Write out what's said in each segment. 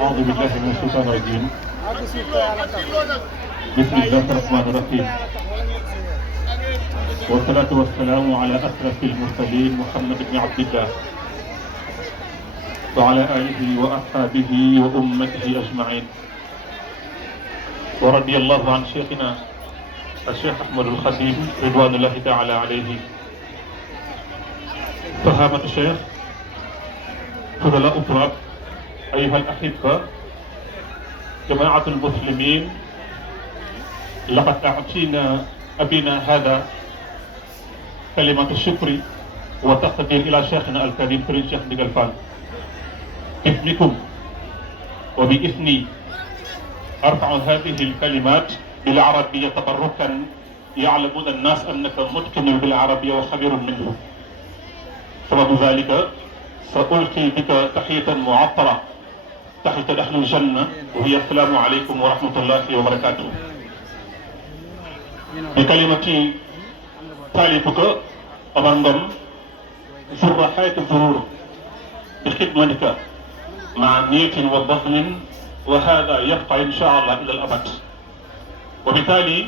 أعوذ بالله من الشيطان الرجيم. بسم الله الرحمن الرحيم. والصلاة والسلام على أشرف المرسلين محمد بن عبد الله وعلى آله وأصحابه وأمته أجمعين. ورضي الله عن شيخنا الشيخ أحمد الخديم رضوان الله تعالى عليه. فهامة الشيخ، فضلاء التراب، أيها الأحبة، جماعة المسلمين، لقد أعطينا أبينا هذا كلمة الشكر وتقدير إلى شيخنا الكريم سيرين شيخ ديغال فال باسمكم وباسمي أرفع هذه الكلمات بالعربية تبركا يعلمون الناس أنك متقن بالعربية وخبير منه. سبب ذلك سألقي بك تحية معطرة تحية أهل الجنة وهي السلام عليكم ورحمة الله وبركاته. بكلمة طالبك عمر ngom زر حياة الزرور بخدمتك مع نية وبذل، وهذا يبقى إن شاء الله إلى الأبد. وبالتالي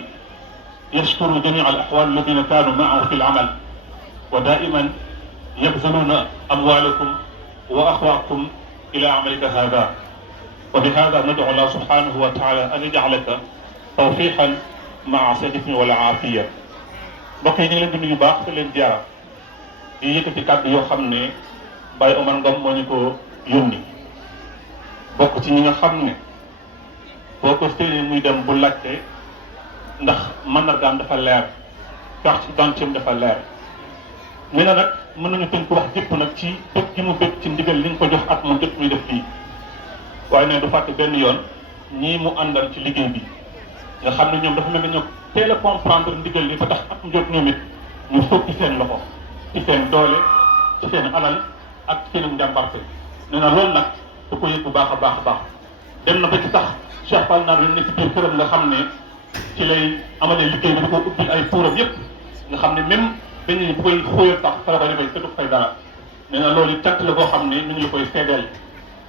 يشكر جميع الأحوال الذين كانوا معه في العمل ودائما يبذلون أموالكم وأخواكم إلى عملك هذا. وبهذا ندعو الله سبحانه وتعالى أن يجعلك توفيقا مع صدق والعافية. mbokk yi ñu ngi leen di nuyu baax te leen jaara di yëkkati kàddu yoo xam ne Baye Omar Ngom moo ñu ko yónni bokk ci ñi nga xam ne boo ko séenee muy dem bu laajte ndax mandargaam dafa leer carte d'identité dafa leer. nee na nag mën nañu tënk wax jëpp nag ci bëgg gi mu bëgg ci ndigal li nga ko jox at mu jot muy def lii, waaye ne du fàtte benn yoon ñii mu àndal ci liggéey bi nga xam ne ñoom dafa mel ni ñoo teel a comprendre ndigal li ba tax at mu jot ñoom it ñu sóob ci seen loxo ci seen doole ci seen alal ak ci seen njàmbarte. nee na loolu nag da ko yëg bu baax a baax a baax. dem na ba ci tax Cheikh Fall Nar ne ci biir këram nga xam ne ci lay amalee liggéey bi da ko ubbil ay puuram yëpp nga xam ne même dañuy bu koy xóoyal sax fa la koy defee te du fay dara. nee na loolu cant la boo xam ne ñu ngi koy seedeel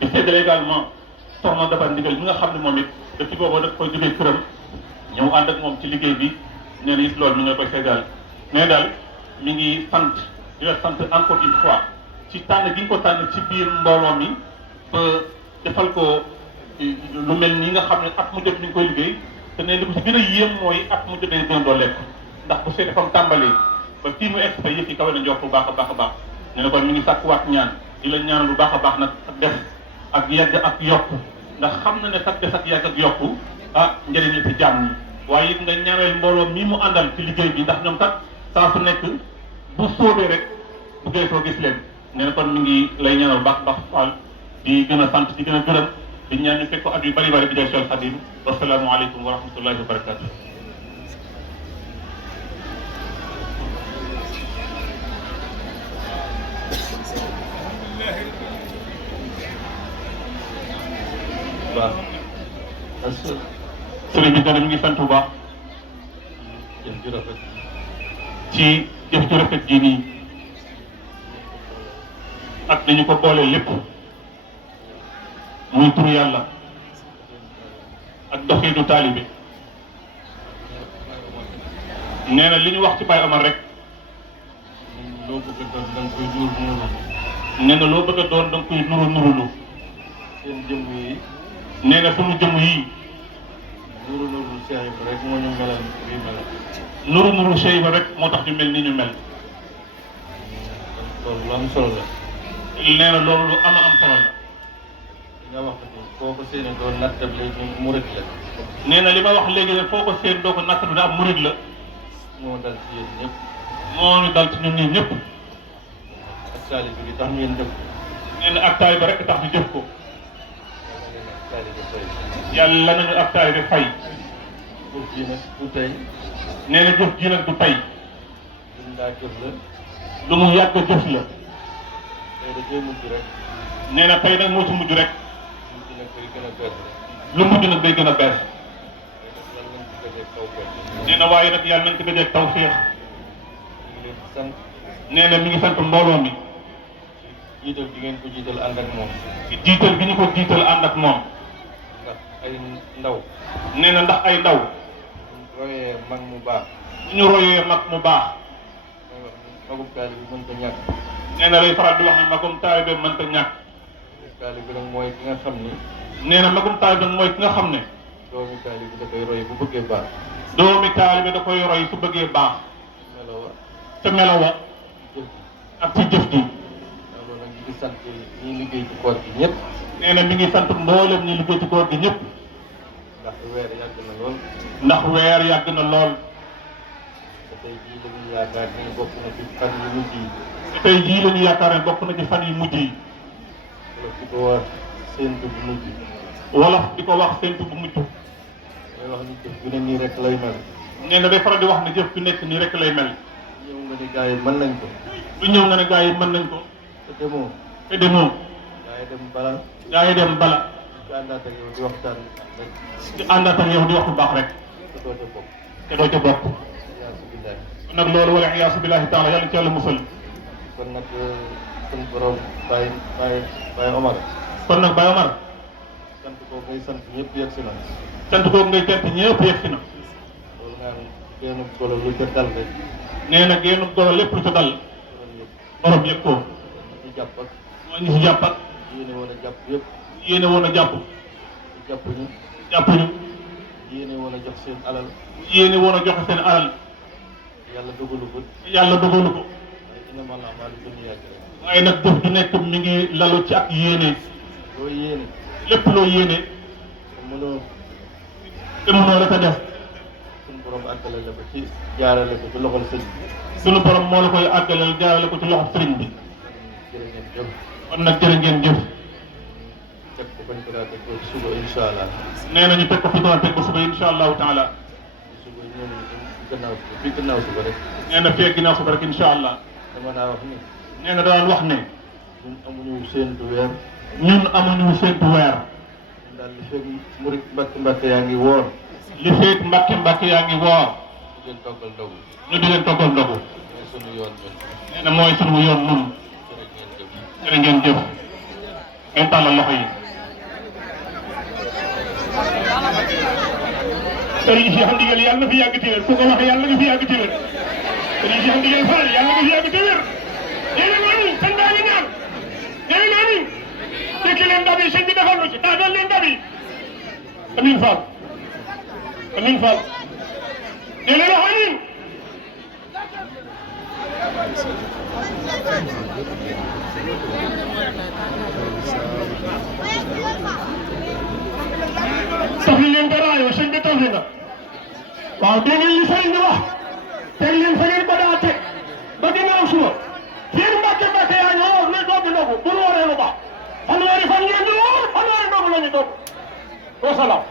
di seedeel également soxna dafa ndigal mi nga xam ne moom it depuis boobu daf koy jógee këram ñëw ànd ak moom ci liggéey bi. nee na it loolu mi nga koy seedeel mais daal mi ngi sant di la sant encore une fois ci tànn gi nga ko tànn ci biir mbooloo mi ba defal ko lu mel nii nga xam ne at mu jot mi ngi koy liggéey te ne li ko ci gën a yéem mooy at mu jot day gën a dooleeku ndax bu seetee fa mu tàmbalee ba fii mu egg fa yëf yi kawe na njort bu baax a baax a baax. nee na kon mi ngi sàkkuwaat ñaan di la ñaanal bu baax a baax nag ak def ak yegg ak yokku ndax xam na ne sax def ak yegg ak yokku njëriñ la ci jàmm ñi. waaye it nga ñaanal mbooloo mii mu àndal ci liggéey bi ndax ñoom kat saa su nekk bu sóobee rek bu geesoo gis leen. nee na kon mi ngi lay ñaanal baax baax Fall di gën a sant di gën a gërëm di ñaan ñu fekk ko at yu bari bari bi jël Cheikh Khadim. wasalaamu aleykum wa rahmatullahi wa barakatu. waaw. sëriñ bi dana mi ngi sant bu baax jëfin ju rafet ci jëf ju rafet ji nii ak nañu ko boole lépp muy turu yàlla ak doxiinu taalibe nee na li ñu wax ci Baye Omar rek loo bëgg a doon da nga koy nuur nuuru nee na loo bëgg a doon da nga koy nuru nurulu seen jëmm yi nee na sunu jëmm yii nuuru nuuru Cheikh Ibra rek moo ñu melal bii melal nuru nuru Cheikh Ibra rek moo tax ñu mel ni ñu mel loolu lu am solo la nee na loolu lu am solo la li nga wax ni foo ko séenee doon nattable ni murit la nee na li ma wax léegi rek foo ko seen doo ko natt bi ab murit la moo dal ci yéen ñëpp moo ñu dal ci ñun ñii ñëpp ak taalibe bi tax ngeen def nee na ak taalibe rek tax ñu jëf ko taalibe fay yàlla nañu ak taalibe fay jëf ji nag du tey nee na jëf ji nag du tey duñ daa jëf la lu mu yàgg jëf la tey da cee mujj rek nee na tey nag moo ci mujj rek mujj nag koy gën a bees rek lu mujj nag day gën a bees yàlla nañ ci gëjee kaw ko nee na waaye nag yàlla nañ ci gëjee tawféex ñu leen di sant nee na mi ngi sant mbooloo mi jiital bi ngeen ko jiital ànd ak moom ci jiital bi ñu ko jiital ànd ak moom ndax ay ndaw nee na ndax ay ndaw royee mag mu baax bu ñu royee mag mu baax mooy wax ni magum taalibe bi mën ko ñàkk nee na lay faral di wax ne magum taalibe mënta ñàkk taalibe bi nag mooy ki nga xam ni nee na magum taalibe mooy ki nga xam ne doomi taalibe bi da koy roy bu bëggee baax doomi taalibe da koy roy su bëggee baax meloo wa ca melowa jëf ji ak ci jëf ji loolu nag ñu ngi sant ñi liggéey ci koor gi ñëpp nee na mi ngi sant mboolem ñi liggéey ci koor gi ñëpp ndax weer yàgg na lool ndax weer yàgg na lool te tey jii la ñuy yaakaar ni bokk na ci fan yu mujj yi te tey jii la ñu yaakaar ne bokk na ci fan yu mujj yi wala ci ko war séentu bu mujj wolof di ko wax séntu bu mujj mooy wax ni jëf bu ne nii rek lay mel nee na day faral di wax ne jëf ju nekk nii rek lay mel ñëw nga ni gars yi mën nañ ko lu ñëw nga ne gaa yi mën nañ ko te demoo te demoo gars yi dem bala gaa yi dem bala ci àndaat ak yow di waxtaan rek di àndaat ak yow di wax bu baax rek te doo ca bokk te doo ca bokk yaa su billahi kon nag loolu wala iyaasu billahi taala yàlla ci yàlla musal kon nag suñu borom Baye Omar kon nag Baye Omar sant ko ngay sant ñëpp yegg si na sant kooku ngay tent ñëpp yegg si na loolu nga am génn golo lu ca dal rek nee na génn golo lépp lu ca dal borom yëpp borom yëg ko ci jàpp ak moo ñu si jàpp ak yéene woon a jàpp yëpp yéene woon a jàpp ci jàpp ñu jàpp ñu yéene woon a jox seen alal yéene woon a joxe seen alal yàlla dogalu ko yàlla dogalu ko waaye innamal a'maalu binniyaati rek waaye nag jëf du nekk mi ngi lalu ci ak yéene loo yéene lépp loo yéene te mënoo te mënoo rek a def suñu borom àggale la ko ci jaarale ko ci loxol sëñ bi sunu borom moo la koy àggaleel jaarale ko ci loxo sëriñ bi jërë ngeen jëf kon nag jërë ngeen jëf teg ko bañ ko daa teg ko suba incha allah nee nañu teg ko fi doon teg ko suba insha allahu taala suba ñëw gannaaw suba bi gannaaw suba rek nee na fee ginnaaw suba rek insha allah dama naa wax ni nee na daan wax ne ñun amuñu séentu weer ñun amuñu séntu weer ñun daal li fekk murit mbàkk yaa ngi woor li feeg mbàkke yaa ngi woor di leen toggal ndogu ñu di leen toggal ndogu mooy sunu yoon ñun nee na mooy sunu yoon nun jërë ngeen jëf jërë ngeen jëf ngeen tàllal loxo yi sëriñ Cheikh Ndigal yàlla na fi yàgg ci wér ku ko wax yàlla nga fi yàgg ci wér sëriñ Cheikh Ndigal Fall yàlla nga fi yàgg ci wér yéen a ngi sëñ baa ngi ñaan yéen a ngi tekki leen ndab yi sëñ bi defal nu ci taajal leen ndab yi amiin Fall amiin Fall nee leen wax amiin tax leen ko raayoo sëñ bi tax na waaw dégg ngeen li sëriñ bi wax teg leen fa ngeen ko daa teg ba ginnaaw suba seen mbàkke yaa ngi woor ne doogi ndogu bu ñu waree lu baax fanweeri fan ngeen di woor fanweeri ndogu la ñu dog wasalaam